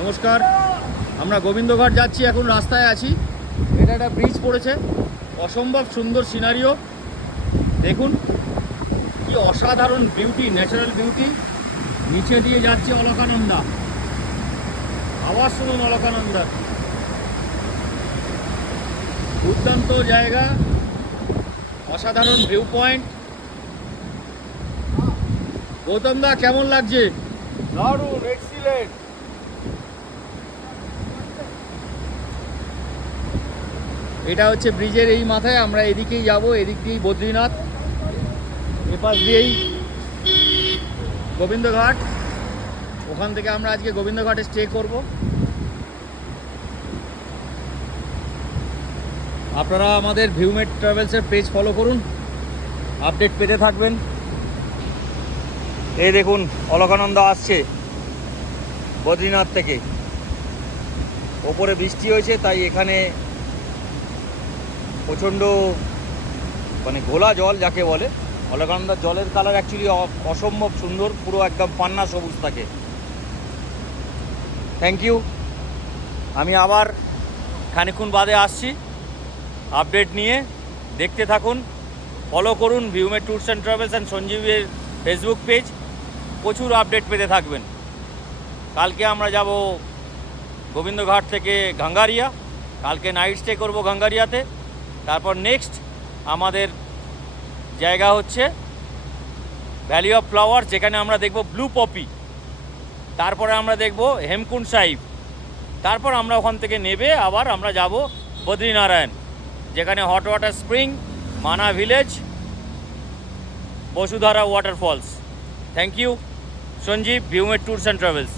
নমস্কার, আমরা গোবিন্দঘাট যাচ্ছি, এখন রাস্তায় আছি। এটা একটা ব্রিজ পড়েছে, অসম্ভব সুন্দর সিনারিও। দেখুন কি অসাধারণ বিউটি, ন্যাচারাল বিউটি। নিচে দিয়ে যাচ্ছে অলকানন্দা, আওয়াজ শুনুন অলকানন্দা। দুর্দান্ত জায়গা, অসাধারণ ভিউ পয়েন্ট। গৌতম দা, কেমন লাগছে? দারুণ, এক্সিলেন্ট। এটা হচ্ছে ব্রিজের এই মাথায়, আমরা এদিকেই যাব, এদিক দিয়েই বদ্রীনাথ, এপাশ দিয়েই গোবিন্দঘাট। ওখান থেকে আমরা আজকে গোবিন্দঘাটে স্টে করব। আপনারা আমাদের ভিউমেট ট্রাভেলসের পেজ ফলো করুন, আপডেট পেতে থাকবেন। এই দেখুন অলকানন্দা আসছে বদ্রীনাথ থেকে। ওপরে বৃষ্টি হয়েছে, তাই এখানে প্রচণ্ড মানে ঘোলা জল যাকে বলে। অলকানন্দার জলের কালার অ্যাকচুয়ালি অসম্ভব সুন্দর, পুরো একদম পান্না সবুজ থাকে। Thank you. আমি আবার খানিকক্ষণ বাদে আসছি আপডেট নিয়ে। দেখতে থাকুন, ফলো করুন Viewmate tours and travels and সঞ্জীবের ফেসবুক পেজ। প্রচুর আপডেট পেতে থাকবেন। কালকে আমরা যাব গোবিন্দঘাট থেকে গাঙ্গারিয়া, কালকে নাইট স্টে করবো গাঙ্গারিয়াতে। তারপর নেক্সট আমাদের জায়গা হচ্ছে ভ্যালি অফ ফ্লাওয়ার, যেখানে আমরা দেখব ব্লু পপি। তারপরে আমরা দেখব হেমকুণ্ড সাহিব। তারপর আমরা ওখান থেকে নেবে আবার আমরা যাব বদ্রীনারায়ণ, যেখানে hot water spring, Mana village, Vasudhara waterfalls. Thank you Sanjeev, Viewmate tours and travels.